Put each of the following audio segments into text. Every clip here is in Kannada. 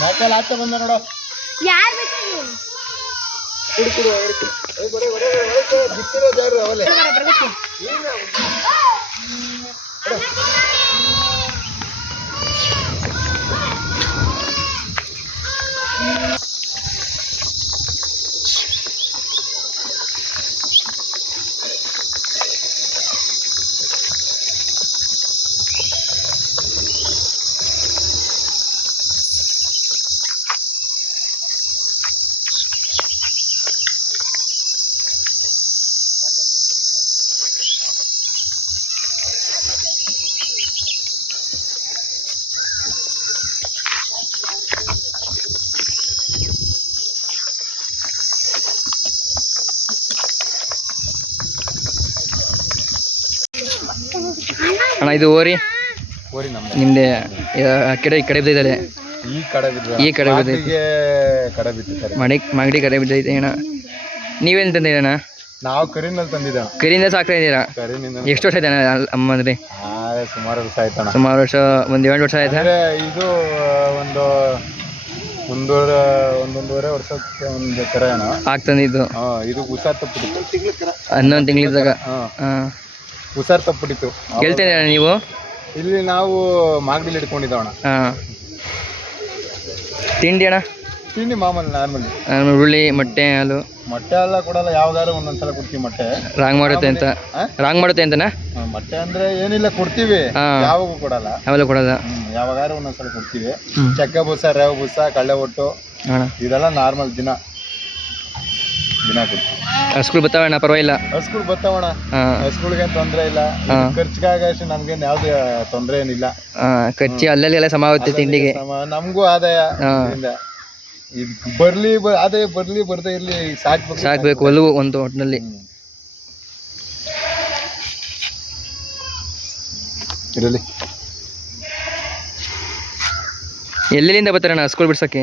ಮ್ಯಾಚಲ್ಲಿ ಆಚೆ ಬಂದ ನೋಡು. ಯಾರು ಬೇಕು? ಬಿತ್ತಿರೋ ಜಾರು ಅವಲೇ ಅಣ್ಣ ಇದು ಓರಿ ನಿಮ್ದೆ ಈ ಕಡೆ ಬಿದ್ದಿದ್ದಾರೆ. ಈ ಕಡೆ ಬಿದ್ದೈತೆ ಮಾಗಡಿ ಕಡೆ ಬಿದ್ದೈತೆ ಅಣ್ಣ. ನೀವೇನು ತಂದಿದ್ದೀರಣ್ಣ? ನಾವು ಕರಿನಲ್ಲಿ ತಂದಿದ್ದ. ಕರಿಯಿಂದ ಸಾಕ್ತಾ ಇದ್ದೀರಾ? ಎಷ್ಟು ವರ್ಷ ಆಯ್ತಾನೆ ಅಮ್ಮಂದ್ರಿ? ಸುಮಾರು ವರ್ಷ ಆಯ್ತಣ್ಣ. ಸುಮಾರು ವರ್ಷ, ಒಂದು 7 ವರ್ಷ ಆಯ್ತಾ? ಇದು ಒಂದೂವರೆ ವರ್ಷಕ್ಕೆ ಒಂದು ಕರ ಅಣ್ಣ ಆಗ್ತಂದಿದ್ದು. ಇದು ಹುಷಾರ್ ತಪ್ಪಿತ್ತು 11 ತಿಂಗಳಿದ್ದಾಗ. ಹುಷಾರ್ ತಪ್ಪಿತ್ತು. ಹೇಳ್ತಾ ಇದ್ದೀರಾ ನೀವು? ಇಲ್ಲಿ ನಾವು ಮಾಗಡಿಲಿ ಇಟ್ಕೊಂಡಿದ್ದವಣ್ಣ. ತಿಂಡಿ ಅಣ್ಣ? ತಿಂಡಿ ಮಾಮೂಲಿ ನಾರ್ಮಲ್ ಉರುಳಿ, ಮೊಟ್ಟೆ, ಹಾಲು. ಮೊಟ್ಟೆ ಎಲ್ಲ ಕೊಡಲ್ಲ, ಯಾವಾಗಾರು ಒಂದೊಂದ್ಸಲ ಕೊಡ್ತೀವಿ ಮೊಟ್ಟೆ. ರಾಂಗ್ ಮಾಡುತ್ತೆ ಅಂತನಾ? ಮೊಟ್ಟೆ ಅಂದ್ರೆ ಏನಿಲ್ಲ ಕೊಡ್ತೀವಿ, ಯಾವಾಗೂ ಕೊಡಲ್ಲ. ಯಾವಾಗ ಕೊಡಲ್ಲ? ಯಾವಾಗಾರು ಒಂದೊಂದ್ಸಲ ಕೊಡ್ತೀವಿ. ಚಕ್ಕೆ ಬೂಸ, ರೇವ್ ಬೂಸ, ಕಳ್ಳೆ ಒಟ್ಟು ಇದೆಲ್ಲ ನಾರ್ಮಲ್ ದಿನ ಕೊಡ್ತೀವಿ. ಹಸ್ಗಳು ಬರ್ತಾವಣ್ಣ? ಪರವಾಗಿಲ್ಲ, ಹಸ್ಗಳು ಬರ್ತಾವಣ್ಣ. ಹಸ್ಗಳಿಗೇನು ತೊಂದರೆ ಇಲ್ಲ. ಖರ್ಚಿಗಾಗಷ್ಟು ನಮ್ಗೇನು ಯಾವ್ದು ತೊಂದರೆ ಏನಿಲ್ಲ. ಖರ್ಚು ಅಲ್ಲೆಲ್ಲ ಸಮ ಆಗುತ್ತೆ ತಿಂಡಿಗೆ. ನಮಗೂ ಆದಾಯ ಆದಾಯ ಬರ್ದೇ ಇರ್ಲಿ, ಸಾಕ್ಬೇಕು ಒಲವು ಒಂದು ಒಟ್ಟಿನಲ್ಲಿ. ಇರಲಿ. ಎಲ್ಲಿಂದ ಬರ್ತಾರಣ್ಣ ಹಸ್ಗಳು ಬಿಡ್ಸಕ್ಕೆ?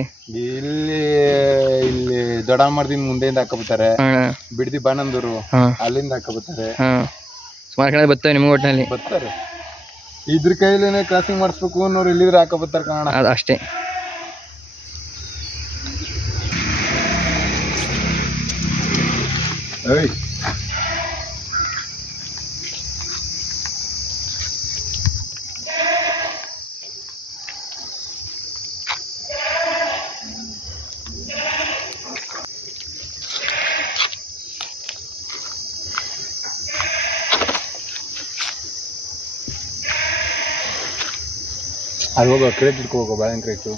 ಇಲ್ಲಿ ದೊಡ್ಡಮರದಿಂದ ಮುಂದೆಯಿಂದ ಹಾಕಬತ್ತಾರೆ, ಬಿಡದಿ ಬಾನಂದೂರು ಅಲ್ಲಿಂದ ಹಾಕಬತ್ತಾರೆ. ಸುಮಾರು ಕಡೆ ಬರ್ತವೆ ನಿಮ್ಗೆ ಒಟ್ಟಿನಲ್ಲಿ? ಬರ್ತಾರೆ. ಇದ್ರ ಕೈಲೇನೆ ಕ್ರಾಸಿಂಗ್ ಮಾಡಿಸ್ಬೇಕು ಅನ್ನೋರು ಇಲ್ಲಿದ್ರೆ ಹಾಕಬತ್ತಾರೆ ಕಾರಣ. ಅದು ಅಷ್ಟೇ. ಅಲ್ಲಿ ಹೋಗೋ ಕ್ರೇಟ್ ಇಟ್ಕೋ, ಹೋಗೋ ಬಾಳೆಹಣ್ಣು ಕ್ರೇಟು.